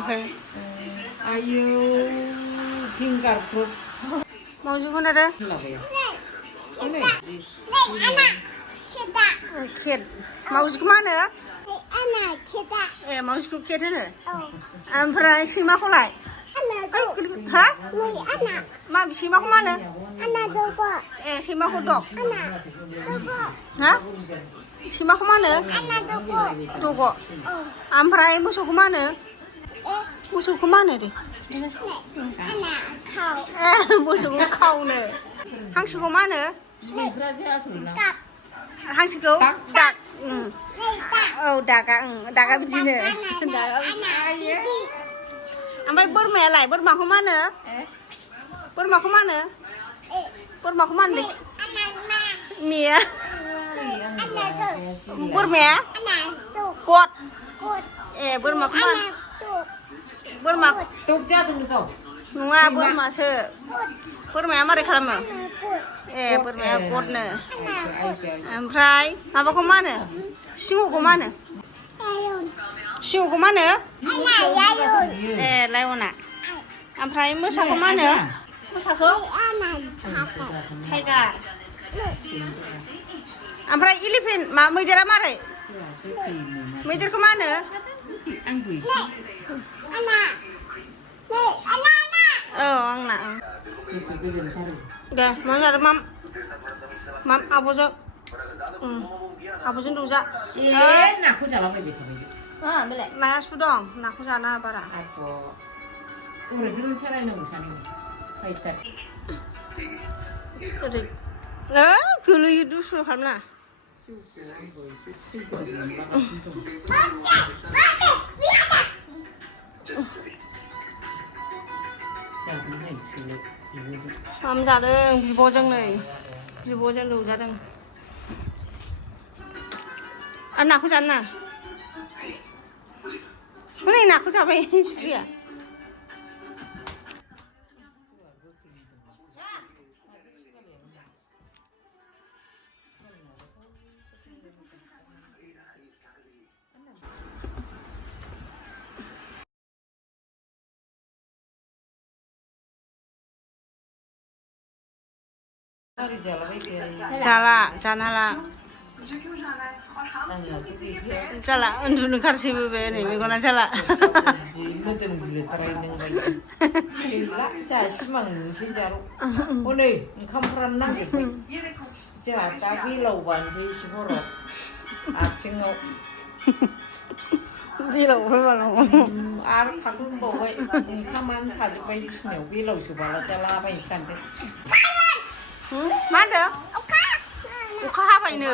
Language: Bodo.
थाङाखै आयौ फिंगारफ्रुट मावजिखौ नादो खेत मावजिखौ मा होनो ए मावजिखौ खेत होनो ओमफ्राय सैमाखौलाय हा मा सैमाखौ मा होनो ए सैमाखौ दग हा सैमाखौ मा होनो दग ओमफ्राय मोसौखौ मा होनो मोसौखौ मा होनो दे मोसौखौ खावनो हांसोखौ मा होनो हांसोखौ दाग औ दागा बिदिनो ओमफ्राय बोरमायालाय बोरमाखौ मा होनो बोरमाखौ मा होनो मिया बोरमाया गद ए बोरमाखौ मा बोरमा नङा बोरमासो बोरमाया मारै खालामो ए बोरमाया गदनो ओमफ्राय माबाखौ मा होनो सिंहखौ मा होनो सिंहखौ मा होनो ए लायना ओमफ्राय मोसाखौ मा होनो मोसाखौ टाइगार ओमफ्राय इलिफेन्ट मा मैदेरा मारै मैदेरखौ मा होनो औ आंना दे मा जादों माम आब'जों दौजा नाखौ जालाबायबाय थाबाय नाया सु दं नाखौ जाना बारा ओरैनो सालायनांगौ सानो ओरै गोलैयो दुसु खालामना माम जादों बिब'जों नै बिब'जों दौजादों आरो नाखौ जानो ना हनै नाखौ जाबाय सुरिया जाला जानो हाला जाला उन्दुनो ओंखारसैबो बे नै मेगना जाला मोदोम गिलिरथाराय नोंबाय गैला जोंहा सिमां नुनोसै जारौ हनै ओंखामफ्रानो नागिरबाय जोंहा दा बेलावबानोसै एसे हराव आथिङाव आरो खाख्लुमबावबाय ओंखामानो थाजोब्बाय बिसिनायाव बेलावसो बालाजालाबायनो सानदों मा होनदों अखा हाबायनो